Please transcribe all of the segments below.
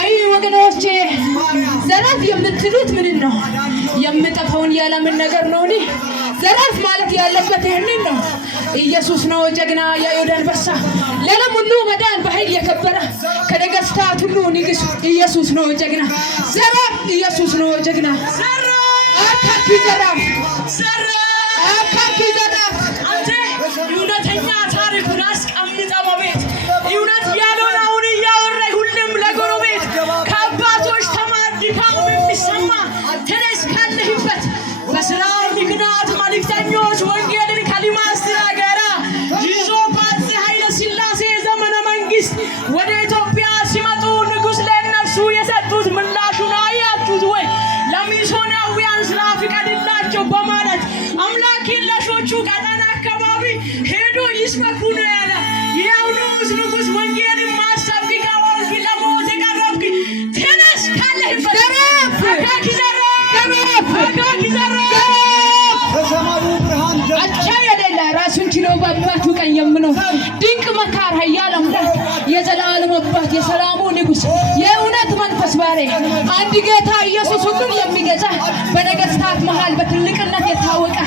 አይ ወገኖቼ ዘራፍ የምትሉት ምን ነው? የምጠፋውን ያለምን ነገር ነው። እኔ ዘራፍ ማለት ያለበት ይሄንን ነው። ኢየሱስ ነው ጀግና የይሁዳ አንበሳ ለዓለም ሁሉ መዳን በኃይል የከበረ ከነገሥታት ሁሉ ንጉሥ ኢየሱስ ነው ጀግና። ዘራፍ ኢየሱስ ነው ጀግና። አካኪ ዘራፍ አካኪ ዘራፍ አንተ እውነተኛ ታሪኩን አስቀምጠው በቤት እውነት ያልሆነውን እያወራህ ሁሉም ለጎረቤት ከአባቶች ተማር ድካም የሚሰማ ተነስ ካለህበት በስራ ምክንያት መልእክተኞች ወንጌልን ከሊማስ ጋራ ይዞ በአፄ ኃይለ ሥላሴ ዘመነ መንግስት ወደ ኢትዮጵያ ሲመጡ ንጉሥ ለእነርሱ የሰጡት ምላሹን አያችሁት ወይ? ለሚስዮናውያን ስራ ፍቀድላቸው በማለት አምላክ የለሾቹ ቀጠና አካባቢ ሄዶ ይስበኩ ነው ያለ። ያው ንጉሥ ወንጌልን ማሰብ ቢቃወም ለሞት የቀረብክ ተነስ ካለህበት አካኪ ዘራፍ በሰማዩ ብርሃን አቻ የሌለ ራሱን ችሎ በአባቱ ቀኝ የምኖር ድንቅ መካር ኃያል አምላክ የዘላለም አባት የሰላሙ ንጉሥ የእውነት መንፈስ ባሬ አንድ ጌታ ኢየሱስ ሁሉን የሚገዛ በነገሥታት መሃል በትልቅነት የታወቀ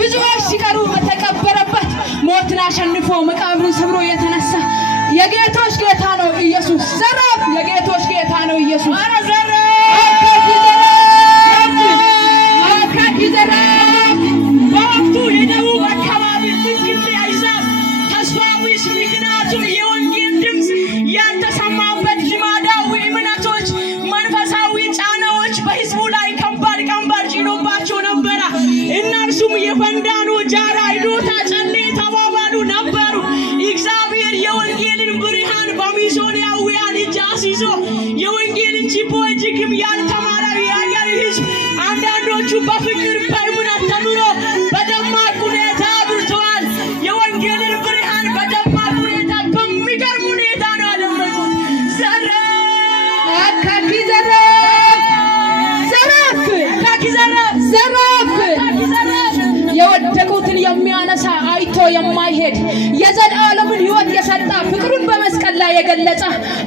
ብዙዎች ሲቀሩ በተቀበረበት ሞትን አሸንፎ መቃብሩን ሰብሮ የተነሳ የጌቶች ጌታ ነው ኢየሱስ። ዘራፍ የጌቶች ጌታ ነው ኢየሱስ። ኧረ አካኪ ዘራፍ በወቅቱ የደቡብ አካባቢ ጥቂት አይዛብ ተስፋዊስ ምክንያቱ የወንጌል ድምፅ ያልተሰማበት ልማዳዊ እምነቶች መንፈሳዊ ጫናዎች በሕዝቡ ላይ ከባድ ቀንበር ጭኖባቸው ነበረ። እነርሱም የፈንዳኑ ጃራ አይዶታ ጨሌ ተባባሉ ነበሩ። እግዚአብሔር የወንጌልን ብርሃን በሚስዮናውያን እጅ አስይዞ የወንጌልን ችቦ እጅግም ያልተማረ የአገር ሕዝብ አንዳንዶቹ በፍቅር በእምነት ተኑሮ በደማቅ ሁኔታ አብርተዋል። የወንጌልን ብርሃን በደማቅ ሁኔታ በሚገርም ሁኔታ ነው ያደመጡት። አካኪ ዘራፍ የወደቁትን የሚያነሳ አይቶ የማይሄድ የዘላለምን ሕይወት የሰጠ ፍቅሩን በመስቀል ላይ የገለጸ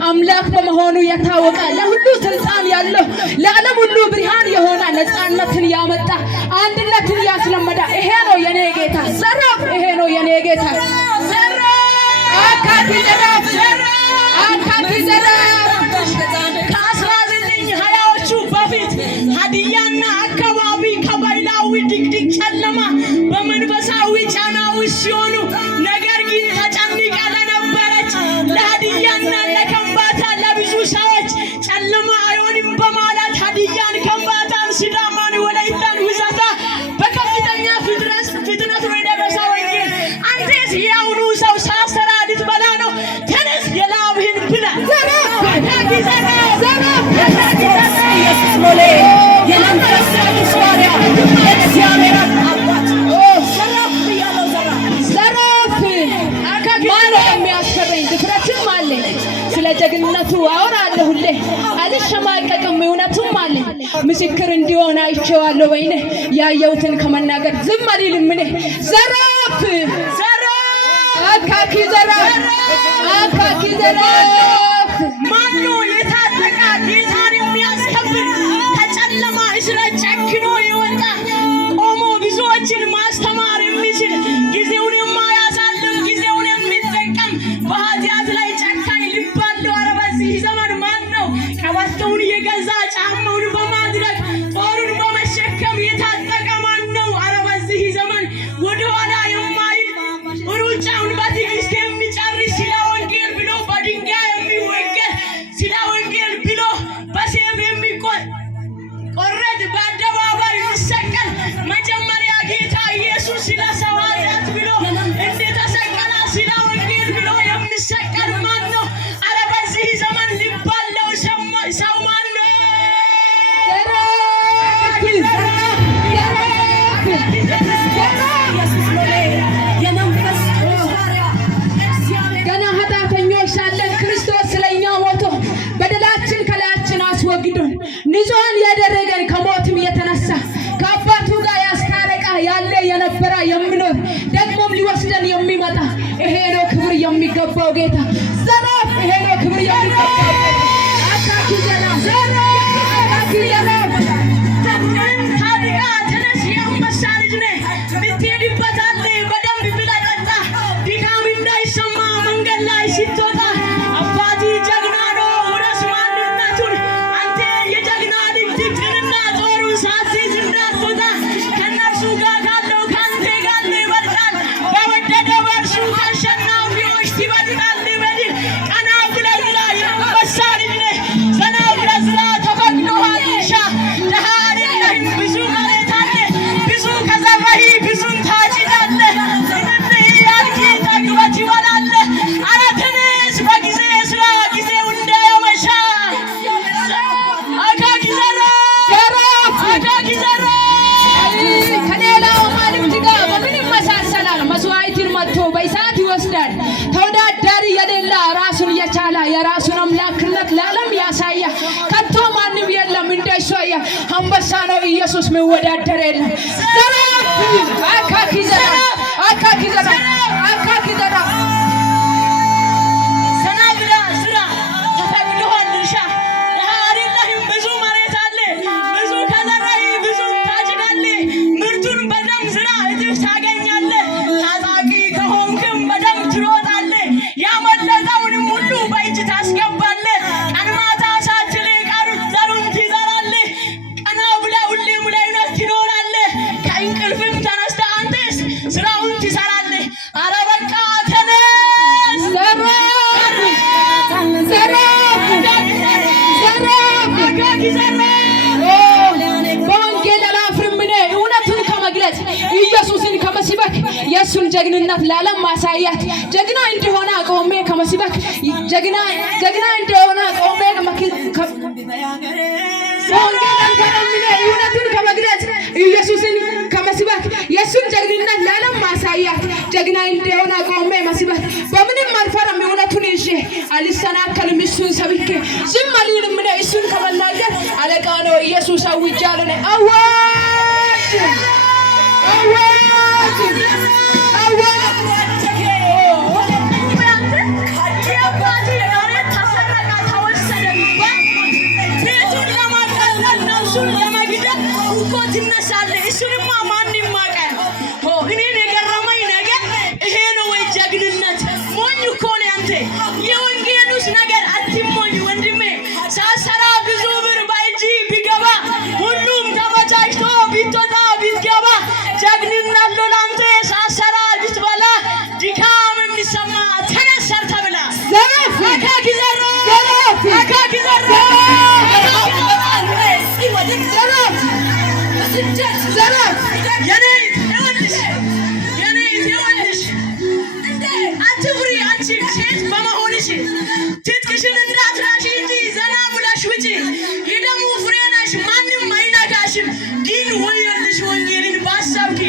አምላክ በመሆኑ የታወቀ ለሁሉ ስልጣን ያለው ለዓለም ሁሉ ብርሃን የሆነ ነፃነትን ያመጣ አንድነትን ያስለመደ ይሄ ነው የኔ ጌታ ዘራፍ። ይሄ ነው የኔ ጌታ አካኪ ዘራፍ አካኪ ዘራፍ ከ1920ዎቹ በፊት ሀዲያና አካባቢ ከባህላዊ ድቅድቅ ጨለማ በመንፈሳዊ ጫና ውስጥ ሲሆኑ ነገር ግን ተጨንቃ ለነበረች ለሀዲያና ለከምባታ ለብዙ ሰዎች ጨለማ አይሆንም በማለት ሀዲያን፣ ከምባታን፣ ሲዳማን፣ ወላይታን ውዛታ በከፍተኛ ፍጥነት ነው የደረሰ ወንጌል። አንተስ የአሁኑ ሰው ሳሰራ ልትበላ ነው? ተነስ የላብህን ብላ አካኪ ዘራፍ ኢየሱስ ሞሌ የመንፈስ ቅዱስ ባሪያ እግዚአብሔር አባት ዘራፍ ብያለሁ። ዘራፍ ማለት የሚያስፈረኝ ድፍረትም አለኝ። ስለ ጀግንነቱ አወራለሁ ሁሌ አልሸማቀቅም። እውነቱም አለኝ ምስክር እንዲሆን አይቼዋለሁ በይኔ ያየሁትን ከመናገር ዝም አልልም እኔ። ዘራፍ አካኪ ዘራፍ ማነው የታጠቀ ጌታን የሚያስከብር ከጨለማ እስረ ጨክኖ የወጣ ቆሞ ብዙዎችን ማስተማር የሚችል ጊዜውን የማያሳልፍ ጊዜውን የሚጠቀም በኃጢአት ላይ ጨካኝ ልብ አለው? ኧረ በዚህ ዘመን ማን ነው? ቀበቶውን የገዛ ጫማውን በማድረግ ጦሩን በመሸከም የታጠቀ ማን ነው? ኧረ በዚህ ዘመን ወደኋላ የማይል ሩጫውን በትዕግስት የሚጨርስ ስለ ወንጌል ብሎ በድንጋይ የሚወገድ ስለ ወንጌል ብሎ በሰይፍ የሚቆረጥ በአደባባይ የሚሰቀል መጀመሪያ ጌታ ኢየሱስ ስለ ሰው ኃጢአት ብሎ እንደተሰቀለ ስለ ወንጌል ብሎ የሚሰቀል ማን ነው? ኧረ በዚህ ዘመን ልብ አለው ሰው ማን ነው? ጌታ ዘራፍ ይሄ ነው ክብር የሚገባው አካኪ ዘራፍ ዘራፍ ዘራፍ ታድጋ ተነስ የአንበሳ ልጅ ነህ ብትሄድበታል በደንብ ብለህ ጠጣ ድካም እንዳይሰማ መንገድ ላይ ስትወጣ አባቴ ጀግና ነው ውረስ ማንነቱን አንተ የጀግና ልጅ ትጥቅንና ጦሩን ሳትይዝ እንዳትወጣ ከእነርሱ ጋር ካለው ከአንተ ጋር ይበልጣል በወደደ በእርሱ ከአሸናፊዎች ትበልጣለህ በድል ቀና ብለህ ዝራ የአንበሳ ልጅ ነህ ዘና ብለህ ዝራ ተፈቅዶሃል እርሻ ድሃ አይደለህም ብዙ መሬት አለ ብዙ ከዘራህ ብዙን ታጭዳለህ እንዲህ ያልክ ጠግበህ ትበላለህ ኧረ ተነስ በጊዜ ስራ ጊዜው እንዳያመሻ አካኪ ዘራፍ አካኪ ዘራፍ ከሌላው አማልክት ጋር በምን ይመሳሰላል? መስዋዕትን መጥቶ በእሳት ይወስዳል። ተወዳዳሪ የሌለ ራሱን የቻለ የራሱን አምላክነት ለዓለም ያሳያ ከቶ ማንም የለም እንደሱ አንበሳ ነው ኢየሱስ የሚወዳደር የለም። ዘራፍ አካኪ ዘራፍ አካኪ ዘራፍ አካኪ ዘራፍ ዘና ብለህ ስራ ተፈቅዶሃል እርሻ ድሃ አይደለህም ብዙ መሬት አለ ብዙ ከዘራህ ብዙ ታጭዳለህ ምርቱን በደንብ ዝራ እጥፍ ታገኛለህ ታጣቂ ከሆንክም በደንብ ትሮጣለህ ያመለጠውንም ሁሉ በእጅ ታስገባለህ ቀን ማታ ሳትል ዘሩን ትዘራለህ ቀና ብለህ ሁሌም ለእውነት ትኖራለህ ከእንቅልፍም ተነስተህ አንተስ ስራውን ትሰራለህ ኧረ በቃ ተነስ ዘራፍ ዘራፍ ዘራፍ አካኪ ዘራፍ በወንጌል አላፍርም እኔ እውነቱን ከመግለጽ ኢየሱስን ከመስበክ የእሱን ጀግንነት ለዓለም ማሳያት ጀግና እንደሆነ ቆሜ ከመስበክ ጀግና እንደሆነ ቆሜ በወንጌል አልፈራም እኔ እውነቱን ከመግለጽ ኢየሱስን ከመስበክ የእሱን ጀግንነት ለዓለም ማሳያት ጀግና እንደሆነ ቆሜ መስበክ በምንም አልፈራም እውነቱን ይዤ አልሰናከልም እሱን ሰብኬ ዝም አልልም እኔ እሱን ከመናገር አለቃ ነው ኢየሱስ አውጃለሁ እኔ አዋጅ አዋጅ አዋጅ ትነሳለህ እሱንማ ማንም ያውቃል እኔን የገረመኝ ነገር ይሄ ነው ወይ ጀግንነት ሞኝ እኮ ነህ አንተ የወንጌሉስ ነገር አትሞኝ ወንድሜ ሳሰራ ብዙ ብር በእጅ ቢገባ ሁሉም ተመቻችቶ ቢትወጣ ቢትገባ ጀግንነት ነው ለአንተ ሳሰራ ብትበላ ድካም የሚሰማ ተነስ ሰርተህ ብላ ዘራፍ አካኪ ዘራፍ ዘራፍ አካኪ ዘራፍ ዘራፍ የኔ ይኸውልሽ አትፍሪ አንቺ ሴት በመሆንሽ ትጥቅሽን እንዳትራሺ እንጂ ዘና ብለሽ ውጪ የደሙ ፍሬ ነሽ ማንም አይነካሽም ግን ወዮልሽ ወንጌልን ባሰብኪ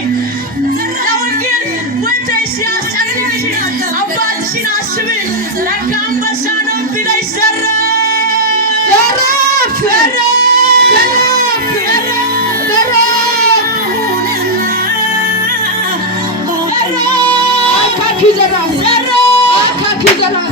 ለወንጌል ወጥተሽ ሲያስጨንቅሽ አባትሽን አስቢ ለካ አንበሳ ነው ብለሽ ዘራፍ አካኪ ዘራፍ አካኪ ዘራፍ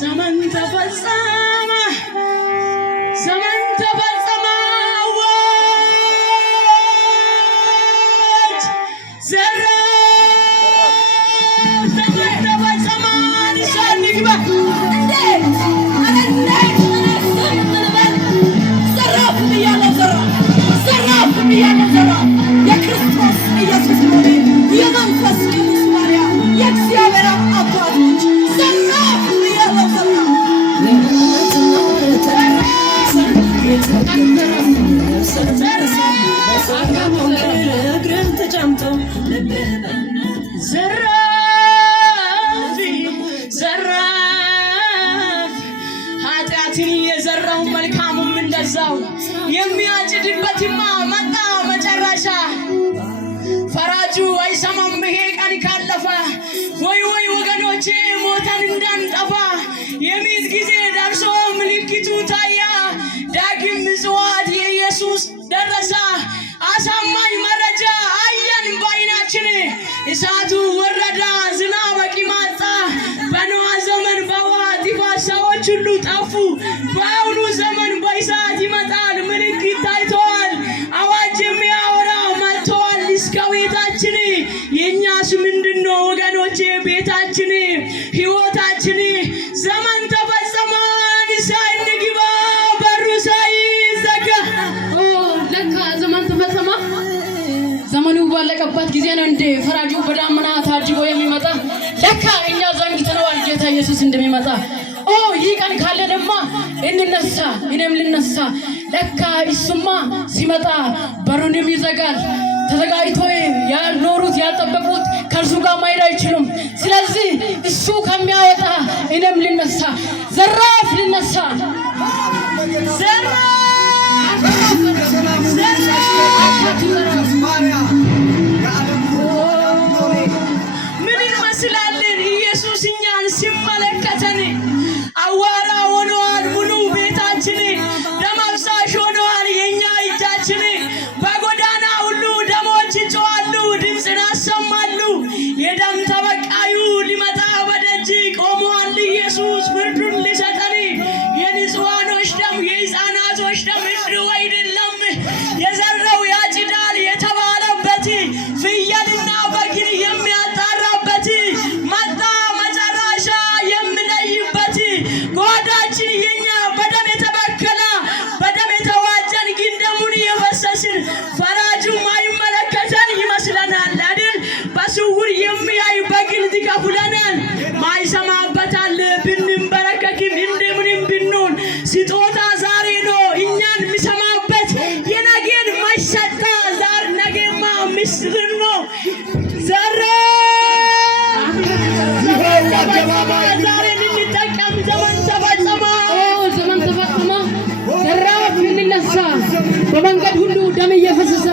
ዘመን ተፈጸመ እንደዛው የሚያጭድበትማ መጣ መጨረሻ ፈራጁ አይሰማም ይሄ ቀን ካለፈ ወይ ወገኖቼ ሞተን እንዳንጠፋ የሚዝ ጊዜ ደርሶ ምልክቱ ታያ ዳግም ምጽዋት የኢየሱስ ደረሰ አሳማኝ መረጃ አየን በዓይናችን እሳቱ ወረዳ ዝናብ ቂማጣ በኖህ ዘመን በውሃ ጥፋት ሰዎች ሁሉ ጠፉ በአሁኑ ዘመን በእሳት ይመጣል ምልክት ታይቷል አዋጅ የሚያወራ መጥቷል እስከ ቤታችን የኛስ ምንድነው ወገኖቼ ቤታችን ሕይወታችን ዘመን ተፈጸመ ሳይንግባ በሩ ሳይዘጋ ለካ ዘመን ተፈጸመ ዘመኑ ባለቀበት ጊዜ ነው እንደ ፈራጁ በዳመና ታጅቦ የሚመጣ ለካ እኛ ዘንግተነዋል ጌታ ኢየሱስ እንደሚመጣ ይህ ቀን ካለ ደግሞ እንነሳ እኔም ልነሳ ለካ እሱማ ሲመጣ በሩንም ይዘጋል ተዘጋጅቶ ያልኖሩት ያልጠበቁት ከእርሱ ጋር ማይድ አይችሉም ስለዚህ እሱ ከሚያወጣ እኔም ልነሳ ዘራፍ ልነሳ ምን እንመስላለን ኢየሱስ እኛን ሲመለከተን አዋራ ሆኗል ሙሉ ቤታችን ደም አፍሳሽ ሆኗል የኛ እጃችን በጎዳና ሁሉ ደሞች ይጮኻሉ ድምፅን ያሰማሉ የደም ተበቃዩ ሊመጣ በደጅ ቆሟል ኢየሱስ ፍርዱን ሊሰጠን የንጹሃኖች ደም የሕፃናቶች ደም እንዲሁ አይደለም የዘራው ያጭዳል የተባለበት ፍየልና በግን የሚያጣራበት መጣ መጨረሻ የምለይበት ጓዳችን የኛ በደም የተበከለ በደም የተዋጀን ግን ደሙን የፈሰስን ፈራጁ ማይመለከተን ይመስለናል አይደል በስውር የሚያይ በግልጥ ይከፍለናል ማይሰማበታል ብንበረከክም እንደምንም ብንሆን ስጦታ ዛሬ ነው እኛን የሚሰማበት የነገን ማይሰጣ ዛሬ ነገማ ምስጢር ነው ዛሬ ዛሬ ልንጠቀም ዘመን ተፈጸመ ዘራፍ እንነሳ በመንገድ ሁሉ ደም እየፈሰሰ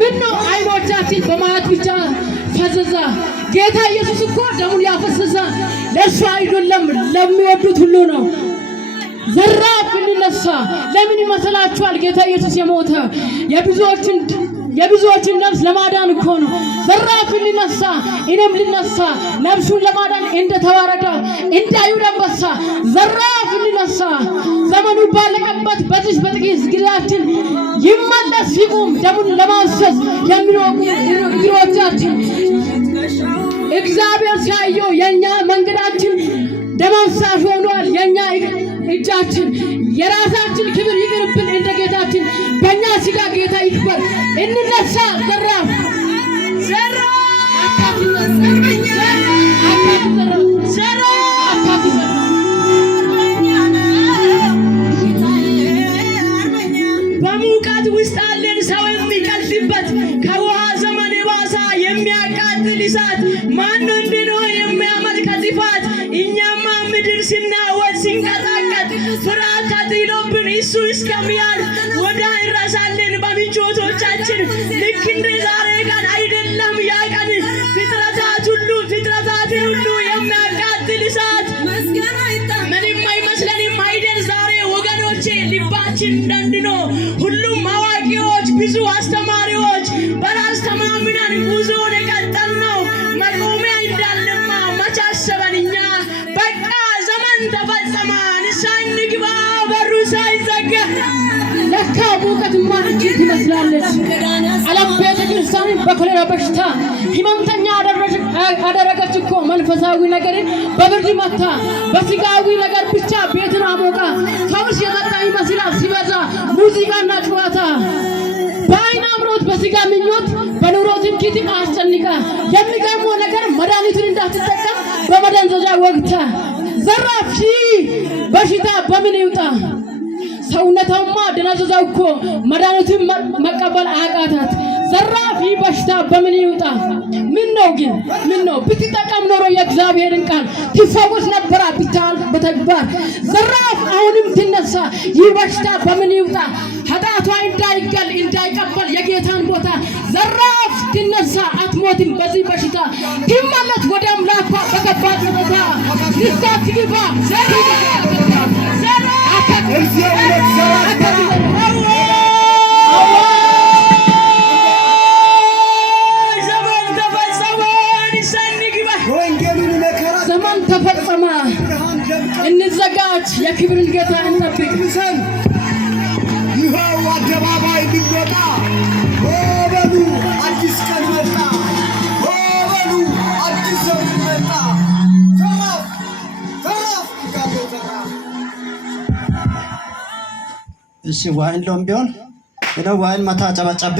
ምን ነው አይኖቻችን በማየት ብቻ ፈዘዘ ጌታ ኢየሱስ እኮ ደሙን ያፈሰሰ ለእሱ አይደለም ለሚወዱት ሁሉ ነው ዘራፍ እንነሳ ለምን ይመስላችኋል ጌታ ኢየሱስ የሞተ የብዙዎችን ነፍስ ለማዳን እኮ ነው ዘራፍ እንነሳ እኔም ልነሳ ነፍሱን ለማዳን እንደተዋረደ እንደ አይሁድ አንበሳ ዘራፍ እንነሳ ዘመኑ ባለቀበት በዚህ በጥቂት ጊዜያችን ይመለስ ይቁም ደሙን ለማፍሰስ የሚሮጡ እግሮቻችን እግዚአብሔር ሲያየው የኛ መንገዳችን ደም አፍሳሽ ሆኗል የኛ እጃችን የራሳችን ክብር ይቅርብን እንደ ጌታችን በእኛ ሥጋ ጌታ ይክበር እንነሳ ዘራፍ በሙቀት ውስጥ አለን ሰው የሚቀልጥበት ከውሃ ዘመን የባሰ የሚያቃጥል እሳት ማን እንድነው የሚያመልክ ጥፋት እኛማ ምድር ሲናወጥ ሲንቀጠቀጥ ፍርሃት ተጥሎብን እሱ እስከሚያልፍ ወደ እንረሳለን በምቾቶቻችን ልክ እንደ ዛሬ ቀን አይደለም ያ ቀን ፍጥረታትን ሁሉ የሚያቃጥል እሳት ምንም አይመስለንም አይደል ዛሬ ወገኖቼ ልባችን ደንድኖ ሁሉም አዋቂዎች ብዙ አስተማሪዎች በራስ ተማምነን ጉዞውን የቀጠልነው መቆሚያ እንዳለማ መች አሰበን እኛ በቃ ዘመን ተፈጸመ ንስሐ እንግባ በሩ ሳይዘጋ ለካ ሙቀትማ እጅግ ትመስላለች ዓለም ቤተ ክርስቲያንን በኮሌራ በሽታ ሕመምተኛ አደረገች እኮ መንፈሳዊ ነገርን በብርድ መታ በሥጋዊ ነገር ብቻ ቤትን አሞቃ ፈውስ የመጣ ይመስላል ሲበዛ ሙዚቃና ጨዋታ በዓይን አምሮት በሥጋ ምኞት በኑሮ ትምክህት አስጨንቃ የሚገርመው ነገር መድኃኒቱን እንዳትጠቀም በመደንዘዣ ወግታ ዘራፍ በሽታ በምን ይውጣ ሰውነቷማ ደነዘዘው እኮ መድኃኒቱን መቀበል አቃታት ዘራፍ በሽታ በምን ይውጣ? ምን ነው ግን ምን ነው ብትጠቀም ኖሮ የእግዚአብሔርን ቃል ትፈውስ ነበር ቢታል በተግባር ዘራፍ አሁንም ትነሳ ይህ በሽታ በምን ይውጣ? ኃጢአቷ እንዳይቀበል የጌታን ቦታ ዘራፍ ትነሳ አትሞትም በዚህ በሽታ ትመለስ ወደ አምላኳ በከባድ ቦታ ንስሐ ትግባ ዘመን ተፈጸመ እንዘጋጅ የክብርን ጌታ እንጠብቅ ይኸው አደባባይ ቢወጣ በሉ አዲስ ቀን መጣ በሉ አዲስ ዘመን መጣ እሺ ዋይን ቢሆን ዋይን ማታ ጨበጨበ